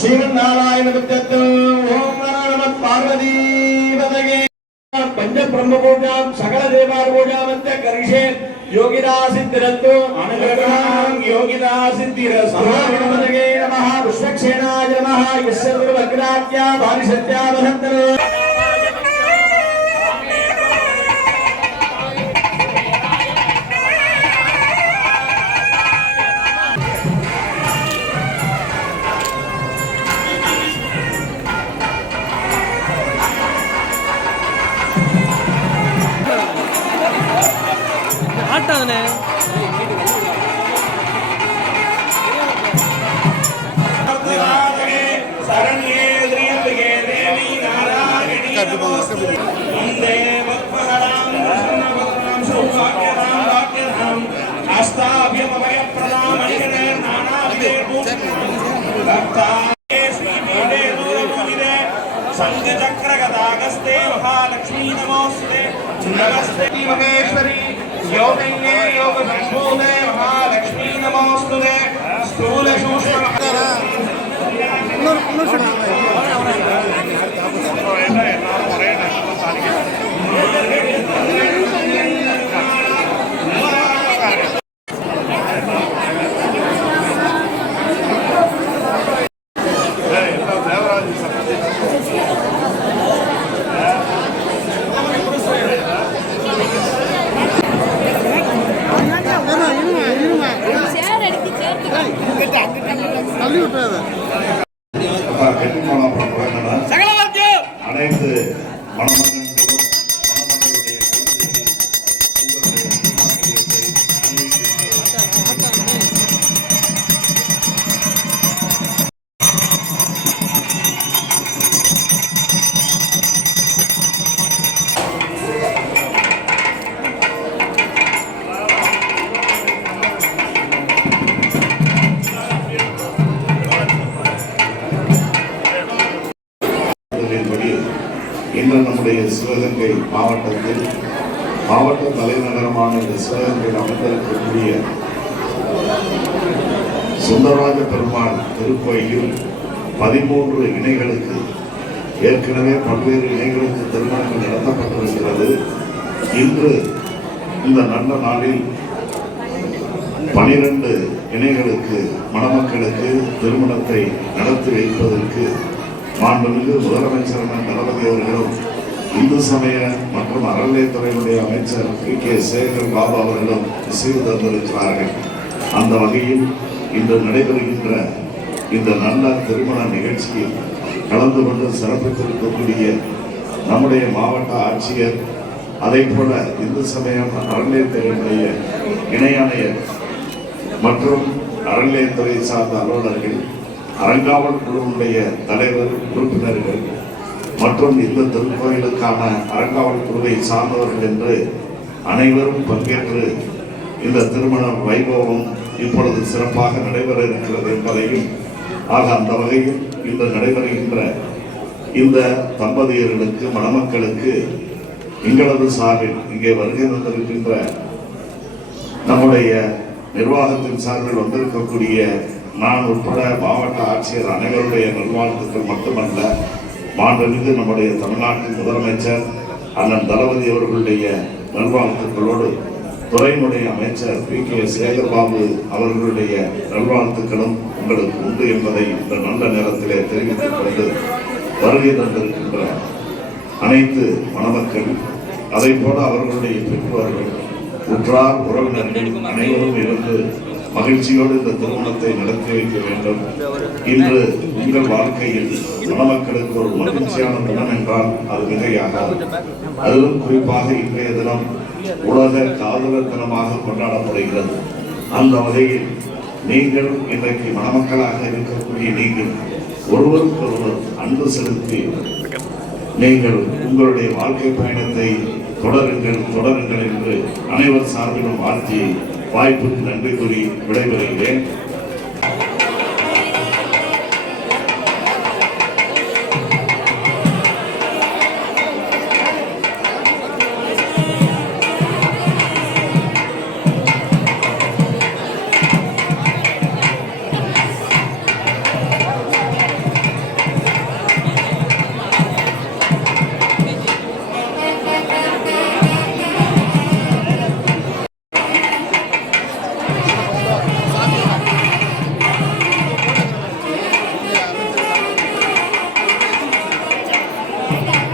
श्रीमन्नारायण पार्वती पंच ब्रह्म पूजा सकल देवार पूजा मध्य करिष्ये योगिदा सिद्धिरस्तु अनुग्रहं योगिदा सिद्धिरस्तु नमः विश्वक्षेणाय नमः यस्य सर्वग्राह्या भारिसत्या महत्तरो संघ चक्र गदागस्ते महालक्ष्मी नमोस्ते नमस्ते महेश्वरी योगिन्ये योग संभूते महालक्ष्मी नमोस्तुते स्थूल सूक्ष्म அனைத்து இன்று நம்முடைய சிவகங்கை மாவட்டத்தில் மாவட்ட தலைநகரமான சிவகங்கையில் அமைந்திருக்கக்கூடிய சுந்தரராஜ பெருமாள் திருக்கோயிலில் 13 இணைகளுக்கு ஏற்கனவே பல்வேறு இணைகளுக்கு திருமணங்கள் நடத்தப்பட்டிருக்கிறது. இன்று இந்த நல்ல நாளில் 12 இணைகளுக்கு மணமக்களுக்கு திருமணத்தை நடத்தி வைப்பதற்கு மாண்புமிகு முதலமைச்சர் தளபதி அவர்களும் இந்து சமய மற்றும் அறநிலையத்துறையினுடைய அமைச்சர் கே சேகர் பாபு அவர்களும் இசைவு தந்திருக்கிறார்கள். அந்த வகையில் இன்று நடைபெறுகின்ற இந்த நல்ல திருமண நிகழ்ச்சியில் கலந்து கொண்டு சிறப்பித்திருக்கக்கூடிய நம்முடைய மாவட்ட ஆட்சியர், அதை போல இந்து சமயம் அறநிலையத்துறையினுடைய இணை ஆணையர் மற்றும் அறநிலையத்துறை சார்ந்த அலுவலர்கள், அறங்காவல் குழுவுடைய தலைவர், உறுப்பினர்கள் மற்றும் இந்த திருக்கோயிலுக்கான அறங்காவல் குழுவை சார்ந்தவர்கள் என்று அனைவரும் பங்கேற்று இந்த திருமண வைபவம் இப்பொழுது சிறப்பாக நடைபெற இருக்கிறது என்பதையும், ஆக அந்த வகையில் இன்று நடைபெறுகின்ற இந்த தம்பதியர்களுக்கு மணமக்களுக்கு எங்களது சார்பில் இங்கே வருகை வந்திருக்கின்ற நம்முடைய நிர்வாகத்தின் சார்பில் வந்திருக்கக்கூடிய நான் உட்பட மாவட்ட ஆட்சியர் அனைவருடைய நல்வாழ்த்துக்கள் மட்டுமல்ல, மாண்புமிகு நம்முடைய தமிழ்நாட்டின் முதலமைச்சர் அண்ணன் தளபதி அவர்களுடைய நல்வாழ்த்துக்களோடு துறையினுடைய அமைச்சர் கே சேகர்பாபு அவர்களுடைய நல்வாழ்த்துக்களும் உங்களுக்கு உண்டு என்பதை இந்த நல்ல நேரத்திலே தெரிவித்துக் கொண்டு வருகை தந்திருக்கின்ற அனைத்து மணமக்கள், அதை போல அவர்களுடைய பெற்றோர்கள், உற்றார் உறவினர்கள் அனைவரும் இருந்து மகிழ்ச்சியோடு இந்த திருமணத்தை நடத்தி வைக்க வேண்டும். இன்று உங்கள் வாழ்க்கையில் மணமக்களுக்கு ஒரு மகிழ்ச்சியான தினம் என்றால் அது மிகையாகாது. அதிலும் குறிப்பாக இன்றைய தினம் உலக காதலர் தினமாக கொண்டாடப்படுகிறது. அந்த வகையில் நீங்கள் இன்றைக்கு மணமக்களாக இருக்கக்கூடிய நீங்கள் ஒருவருக்கொருவர் அன்பு செலுத்தி நீங்கள் உங்களுடைய வாழ்க்கை பயணத்தை தொடருங்கள் என்று அனைவர் சார்பிலும் வாழ்த்தி வாய்ப்புக்கு நன்றி கூறி விடைபெறுகிறேன். கேட்க